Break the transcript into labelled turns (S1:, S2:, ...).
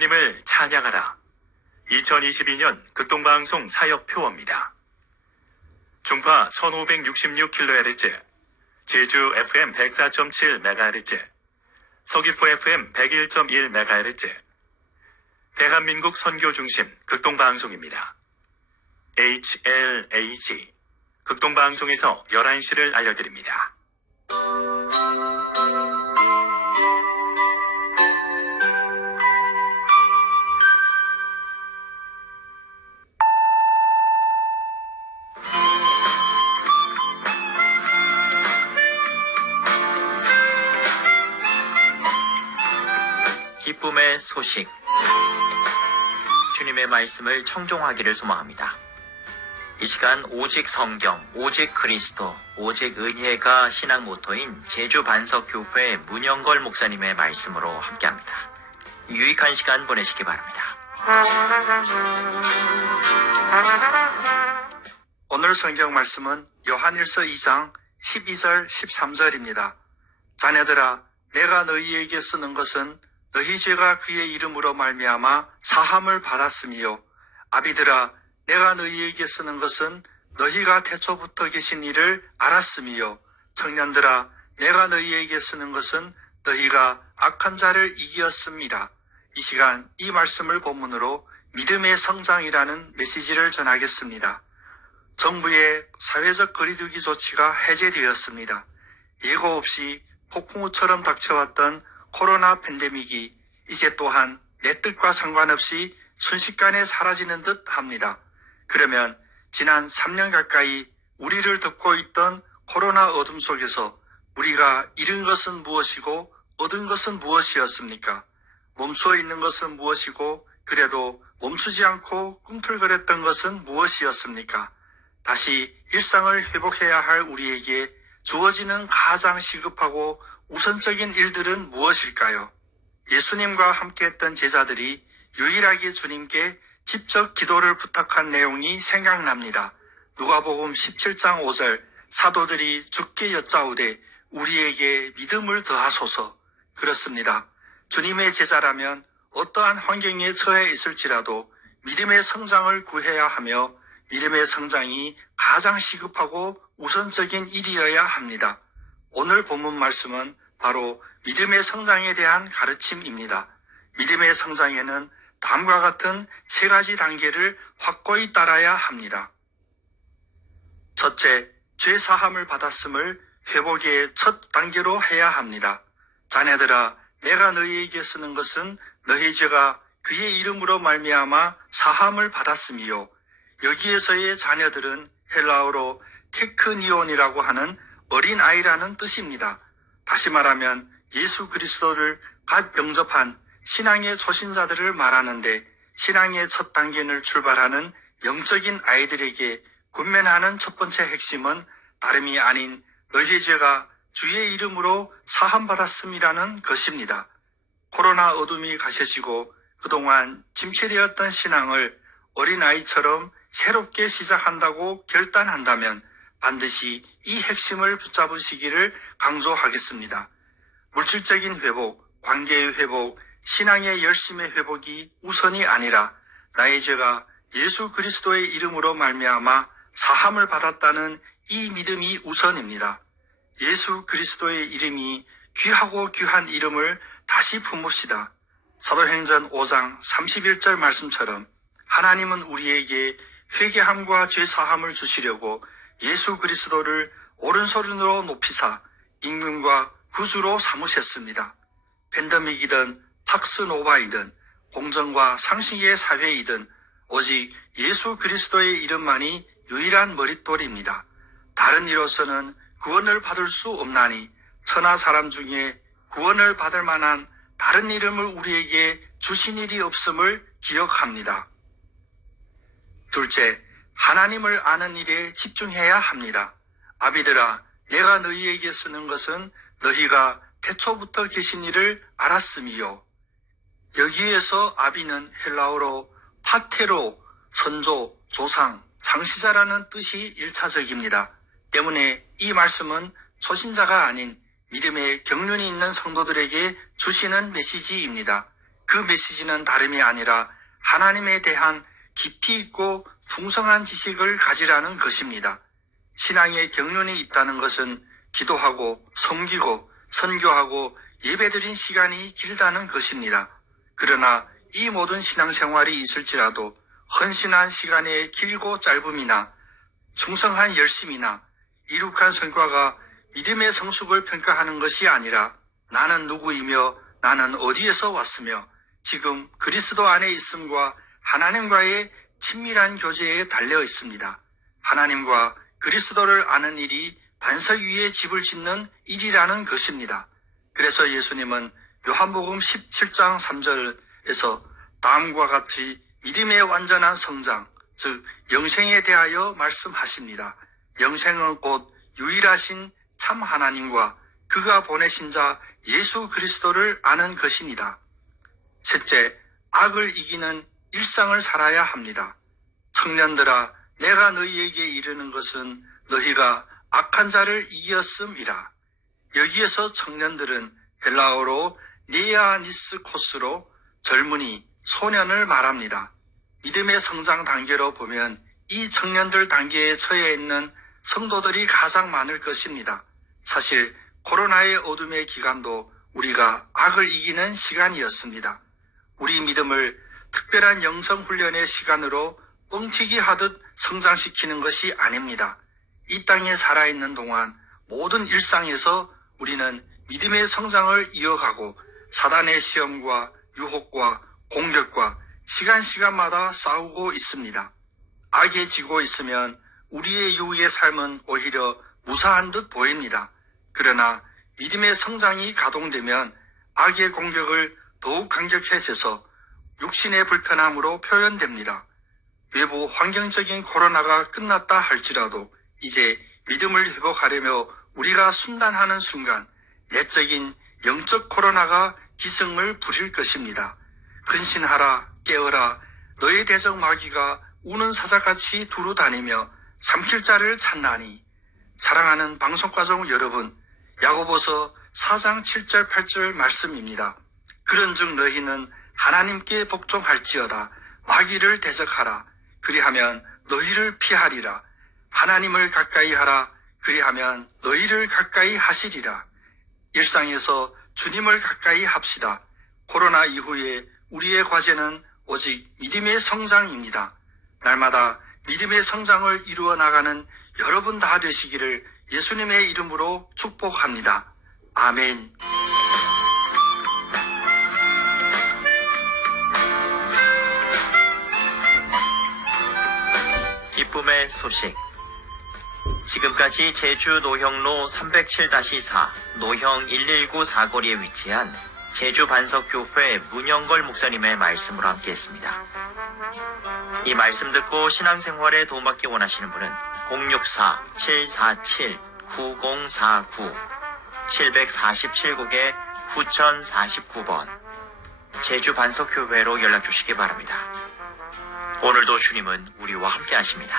S1: 하나님을 찬양하라. 2022년 극동방송 사역 표어입니다. 중파 1566kHz, 제주 FM 104.7MHz, 서귀포 FM 101.1MHz, 대한민국 선교 중심 극동방송입니다. HLAG 극동방송에서 11시를 알려드립니다.
S2: 소식. 주님의 말씀을 청종하기를 소망합니다. 이 시간 오직 성경, 오직 그리스도, 오직 은혜가 신앙 모토인 제주 반석교회 문영걸 목사님의 말씀으로 함께합니다. 유익한 시간 보내시기 바랍니다.
S3: 오늘 성경 말씀은 요한일서 2장 12절 13절입니다. 자녀들아 내가 너희에게 쓰는 것은 너희 죄가 그의 이름으로 말미암아 사함을 받았음이요 아비들아 내가 너희에게 쓰는 것은 너희가 태초부터 계신 이를 알았음이요 청년들아 내가 너희에게 쓰는 것은 너희가 악한 자를 이기었습니다. 이 시간 이 말씀을 본문으로 믿음의 성장이라는 메시지를 전하겠습니다. 정부의 사회적 거리두기 조치가 해제되었습니다. 예고 없이 폭풍우처럼 닥쳐왔던 코로나 팬데믹이 이제 또한 내 뜻과 상관없이 순식간에 사라지는 듯 합니다. 그러면 지난 3년 가까이 우리를 덮고 있던 코로나 어둠 속에서 우리가 잃은 것은 무엇이고 얻은 것은 무엇이었습니까? 멈춰 있는 것은 무엇이고 그래도 멈추지 않고 꿈틀거렸던 것은 무엇이었습니까? 다시 일상을 회복해야 할 우리에게 주어지는 가장 시급하고 우선적인 일들은 무엇일까요? 예수님과 함께했던 제자들이 유일하게 주님께 직접 기도를 부탁한 내용이 생각납니다. 누가복음 17장 5절 사도들이 죽게 여짜오되 우리에게 믿음을 더하소서 그렇습니다. 주님의 제자라면 어떠한 환경에 처해 있을지라도 믿음의 성장을 구해야 하며 믿음의 성장이 가장 시급하고 우선적인 일이어야 합니다. 오늘 본문 말씀은 바로 믿음의 성장에 대한 가르침입니다. 믿음의 성장에는 다음과 같은 세 가지 단계를 확고히 따라야 합니다. 첫째, 죄 사함을 받았음을 회복의 첫 단계로 해야 합니다. 자네들아, 내가 너희에게 쓰는 것은 너희 죄가 그의 이름으로 말미암아 사함을 받았음이요. 여기에서의 자녀들은 헬라어로 테크니온이라고 하는 어린 아이라는 뜻입니다. 다시 말하면 예수 그리스도를 갓 영접한 신앙의 초신자들을 말하는데 신앙의 첫 단계를 출발하는 영적인 아이들에게 군면하는 첫 번째 핵심은 다름이 아닌 너희 죄가 주의 이름으로 사함받았음이라는 것입니다. 코로나 어둠이 가셔지고 그동안 침체되었던 신앙을 어린아이처럼 새롭게 시작한다고 결단한다면 반드시 이 핵심을 붙잡으시기를 강조하겠습니다. 물질적인 회복, 관계의 회복, 신앙의 열심의 회복이 우선이 아니라 나의 죄가 예수 그리스도의 이름으로 말미암아 사함을 받았다는 이 믿음이 우선입니다. 예수 그리스도의 이름이 귀하고 귀한 이름을 다시 품읍시다. 사도행전 5장 31절 말씀처럼 하나님은 우리에게 회개함과 죄 사함을 주시려고 예수 그리스도를 오른손으로 높이사 임금과 구주로 삼으셨습니다. 팬데믹이든 팍스노바이든 공정과 상식의 사회이든 오직 예수 그리스도의 이름만이 유일한 머릿돌입니다. 다른 이로서는 구원을 받을 수 없나니 천하 사람 중에 구원을 받을 만한 다른 이름을 우리에게 주신 일이 없음을 기억합니다. 둘째, 하나님을 아는 일에 집중해야 합니다. 아비들아, 내가 너희에게 쓰는 것은 너희가 태초부터 계신 이를 알았음이요. 여기에서 아비는 헬라어로 파테로, 선조, 조상, 장시자라는 뜻이 일차적입니다. 때문에 이 말씀은 초신자가 아닌 믿음의 경륜이 있는 성도들에게 주시는 메시지입니다. 그 메시지는 다름이 아니라 하나님에 대한 깊이 있고 풍성한 지식을 가지라는 것입니다. 신앙의 경륜이 있다는 것은 기도하고 섬기고 선교하고 예배드린 시간이 길다는 것입니다. 그러나 이 모든 신앙생활이 있을지라도 헌신한 시간의 길고 짧음이나 충성한 열심이나 이룩한 성과가 믿음의 성숙을 평가하는 것이 아니라 나는 누구이며 나는 어디에서 왔으며 지금 그리스도 안에 있음과 하나님과의 친밀한 교제에 달려 있습니다. 하나님과 그리스도를 아는 일이 반석 위에 집을 짓는 일이라는 것입니다. 그래서 예수님은 요한복음 17장 3절에서 다음과 같이 믿음의 완전한 성장, 즉 영생에 대하여 말씀하십니다. 영생은 곧 유일하신 참 하나님과 그가 보내신 자 예수 그리스도를 아는 것입니다. 셋째, 악을 이기는 일상을 살아야 합니다. 청년들아, 내가 너희에게 이르는 것은 너희가 악한 자를 이겼음이라. 여기에서 청년들은 헬라어로 네아니스 코스로 젊은이, 소년을 말합니다. 믿음의 성장 단계로 보면 이 청년들 단계에 처해 있는 성도들이 가장 많을 것입니다. 사실 코로나의 어둠의 기간도 우리가 악을 이기는 시간이었습니다. 우리 믿음을 특별한 영성 훈련의 시간으로 뻥튀기 하듯 성장시키는 것이 아닙니다. 이 땅에 살아있는 동안 모든 일상에서 우리는 믿음의 성장을 이어가고 사단의 시험과 유혹과 공격과 시간 시간마다 싸우고 있습니다. 악에 지고 있으면 우리의 유의 삶은 오히려 무사한 듯 보입니다. 그러나 믿음의 성장이 가동되면 악의 공격을 더욱 강력해져서 육신의 불편함으로 표현됩니다. 외부 환경적인 코로나가 끝났다 할지라도 이제 믿음을 회복하려며 우리가 순단하는 순간 내적인 영적 코로나가 기승을 부릴 것입니다. 근신하라 깨어라 너의 대적 마귀가 우는 사자같이 두루 다니며 삼킬 자를 찾나니 사랑하는 방송가족 여러분 야고보서 4장 7절 8절 말씀입니다. 그런즉 너희는 하나님께 복종할지어다 마귀를 대적하라 그리하면 너희를 피하리라 하나님을 가까이 하라 그리하면 너희를 가까이 하시리라 일상에서 주님을 가까이 합시다. 코로나 이후에 우리의 과제는 오직 믿음의 성장입니다. 날마다 믿음의 성장을 이루어 나가는 여러분 다 되시기를 예수님의 이름으로 축복합니다. 아멘.
S2: 기쁨의 소식. 지금까지 제주 노형로 307-4 노형 119 사거리에 위치한 제주 반석교회 문영걸 목사님의 말씀으로 함께했습니다. 이 말씀 듣고 신앙생활에 도움받기 원하시는 분은 064-747-9049 747국에 9049번 제주 반석교회로 연락 주시기 바랍니다. 오늘도 주님은 우리와 함께 하십니다.